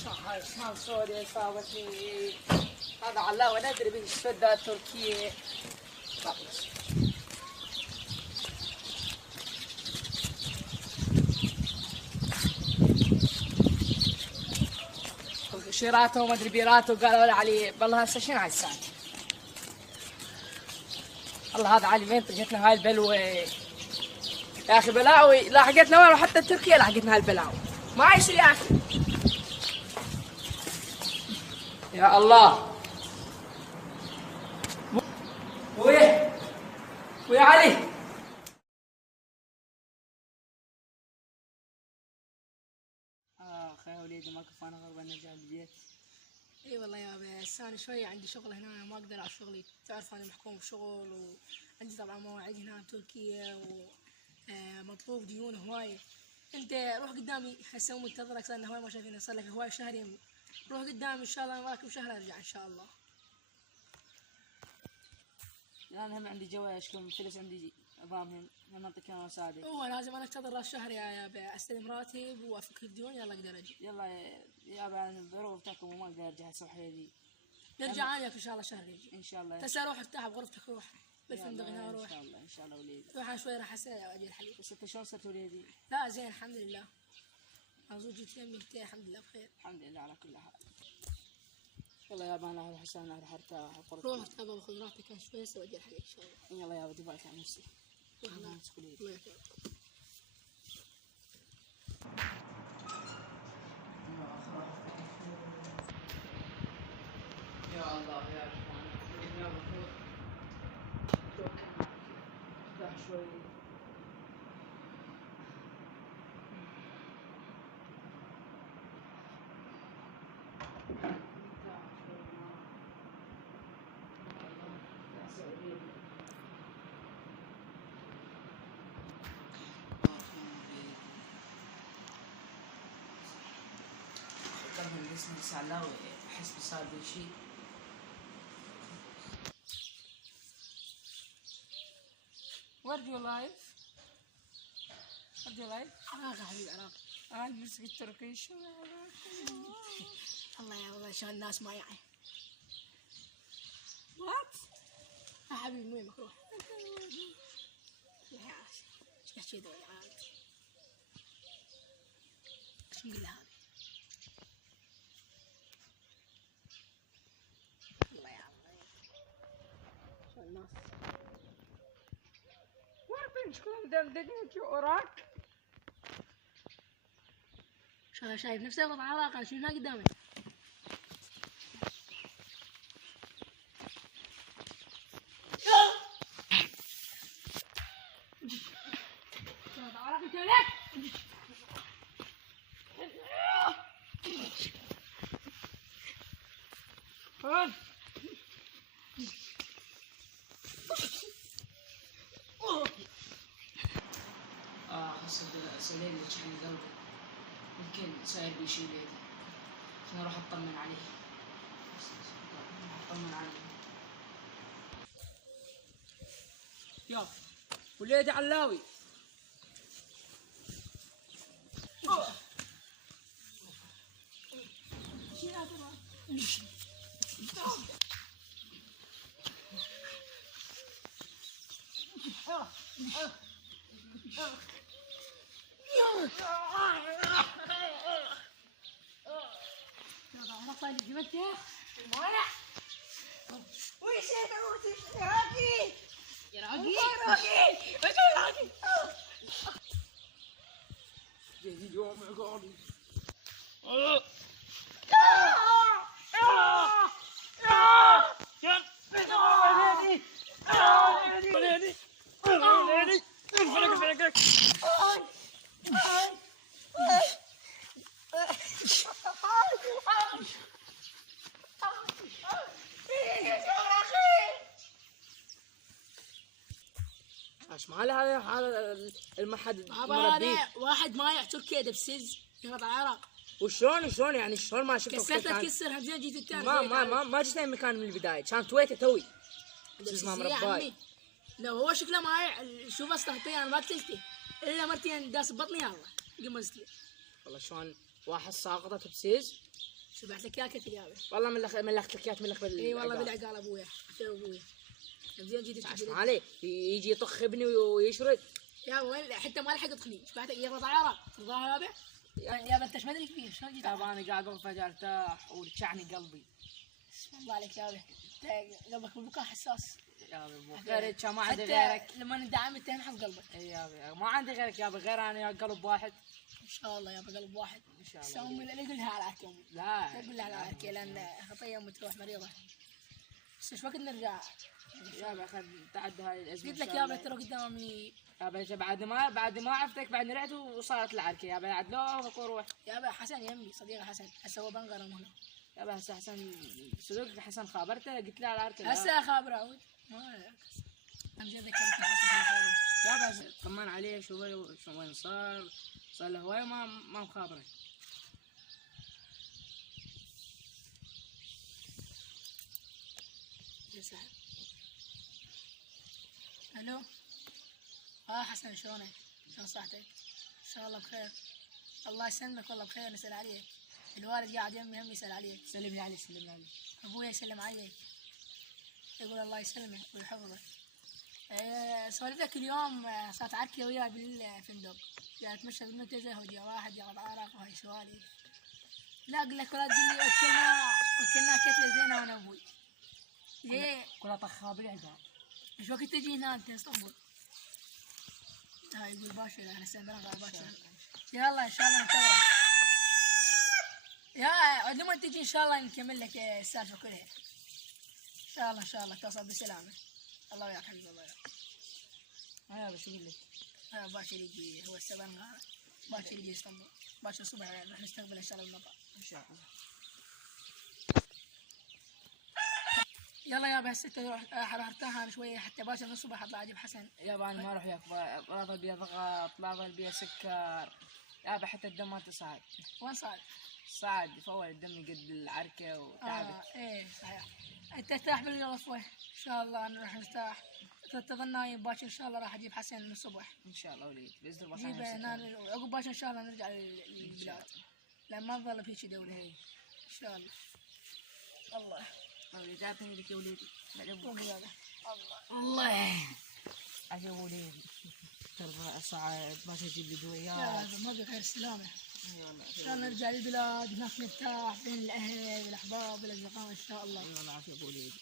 شلون سوريا صابتني هذا علاوة ندري به الشدة التركية. شيراته وما ادري بيراته قالوا علي والله هسه شنو عاد ساعة. الله هذا علي وين جتنا هاي البلوة يا اخي بلاوي لاحقتنا وين وحتى تركيا لاحقتنا هاي البلاوي ما يصير يا اخي. يا الله ويا علي يا وليدي ما كفانا غربة نرجع البيت. اي والله يا بس انا شويه عندي شغل هنا ما اقدر على شغلي، تعرف انا محكوم بشغل وعندي طبعا مواعيد هنا بتركيا ومطلوب ديون هوايه. انت روح قدامي هسه منتظرك صار لنا هواي ما شايفينك صار لك هواي شهرين. روح قدامي ان شاء الله راكب شهر ارجع ان شاء الله. انا هم عندي جواز كم فلوس عندي ابامهم هم نعطيك انا مساعدة. هو لازم انا انتظر الشهر يا استلم راتب وافك الديون يلا اقدر اجي. يلا يا انا بروح تاكل وما اقدر ارجع هسه وحيدي. نرجع انا ان شاء الله شهر يجي ان شاء الله. هسه روح ارتاح بغرفتك روح بالفندق هنا روح. ان شاء الله ان شاء الله وليدي. روح انا شوي راح اجي الحليب. بس انت شلون صرت وليدي؟ لا زين الحمد لله. زوجي يمي الحمد لله بخير. الحمد لله على كل حال. يلا يا ابا انا حسان انا راح ارتاح روح تابع خذ راحتك شوي هسه واجي الحليب ان شاء الله. يلا يا ابا دبالك على نفسي. الله يكرمك. يا الله يا رحمن يا غفور ارتاح شوي. من اسمي سعلاوي احس بصار بي شيء. ورجو لايف ورجو لايف عراقي حبيبي عراقي. الموسيقى التركية شو الله يا والله عشان الناس ما يعي. وات يا حبيبي وين مكروه يا عاش ايش تحكي ذولي عاد ايش نقول له هذا. الله يا الله شو الناس وين شكون دمدقني شو وراك شايف نفسه وضع عراقي شو هنا قدامي. سليم يشحن قلبي يمكن صاير بي شي ليلي عشان اروح اطمن عليه. اطمن عليه يا وليدي علاوي. ايش مال هذا المحد مربي واحد مايع تركيا دبسز يهرب على العراق. وشلون يعني شلون ما شفته كسرتها تكسرها زين جيت الثاني ما جيت مكان من البدايه كان تويته توي اسمه مرباي. لو هو شكله مايع شوف اصله انا ما اكلته الا مرتين داس بطني الله قمصت لي. والله شلون واحد ساقطت بسيز. شبعت لك اياها كثير يابا. والله ملخت لك اياك ملخ اي والله بالعقال ابويا عشان ابويا زين جيت عليه يجي يطخ ابني ويشرد يابا. وين حتى ما لحق يدخلني شبعت يغلط عيارة ترضاها يابا. يابا انت ايش ما ادري كبير شلون جيت يابا انا قاعد اقول فجاه ارتاح ورجعني قلبي. بسم الله عليك يابا. قلبك بالبكاء حساس يابا غيرك ما عندي غيرك. لما ندعمت تنحف قلبك. اي يابا ما عندي غيرك يابا غير انا يا قلب واحد. ان شاء الله يابا قلب واحد ان شاء الله. امي لا قول لها على عركه امي. لا قول لها على عركه لان خطيه امي تروح مريضه. بس ايش وقت نرجع؟ يابا خل تعدي هاي الازمه. قلت لك يابا ترى قدام امي. يابا بعد ما عرفتك بعد رحت وصارت العركه يابا عاد لو اروح. يابا حسن يمي صديقي حسن هسه هو بنغرم هنا. يابا هسه حسن صدق حسن خابرته قلت له على العركه. هسه خابر عود ما انا جاي ذكرت حسن في الخابر. يابا طمن عليه شو وين صار له هواي ما مخابره. يسهل. الو حسن شلونك؟ شلون صحتك؟ ان شاء الله بخير. الله يسلمك والله بخير. نسأل عليك. الوالد قاعد يمي هم يسأل عليك. سلم لي عليه سلم لي عليه. ابويا يسلم عليك يقول الله يسلمك ويحفظك. سولفتك اليوم صارت عركه وياي بالفندق. جاي اتمشى بالمنتزه وجا واحد ياخذ عرق وهاي سوالف. لا اقول لك ولا تقول لي وكلنا كتله زينه وانا ابوي. ليه؟ كلها طخها بالعقال. ايش وقت تجي هنا انت اسطنبول؟ يقول باشا انا سنبرا باشا. يلا ان شاء الله نتابع. يا لما تجي ان شاء الله نكمل لك السالفه كلها. ان شاء الله توصل بسلامه. الله وياك حبيبي الله وياك. بس يقول لك باكر يجي هو السبن باكر يجي اسطنبول. باكر الصبح راح نستقبل ان شاء الله بالمطار. ان شاء الله. يلا يابا هسه راح ارتاح انا شويه حتى باكر من الصبح اطلع اجيب حسن. يابا انا ما اروح وياك لا ظل بيا ضغط لا ظل بيا سكر يابا حتى الدم ما تصعد. وين صار؟ صعد فول الدم قد العركه وتعبت. ايه صحيح. انت ترتاح بالغرفه ان شاء الله نروح نرتاح. تظل نايم باكر ان شاء الله راح اجيب حسن من الصبح. ان شاء الله وليد باذن الله. جيب هنا وعقب باكر ان شاء الله نرجع للبلاد. لا ما نظل بهيك دوله هي. ان شاء الله. الله وليد اعطيني لك يا وليدي. الله الله عجب وليدي. ترى صعد ما تجيب لي دويات. لا ما بغير السلامه. ان شاء الله نرجع للبلاد هناك نرتاح بين الاهل والاحباب والاصدقاء ان شاء الله. الله العافيه ابو وليدي.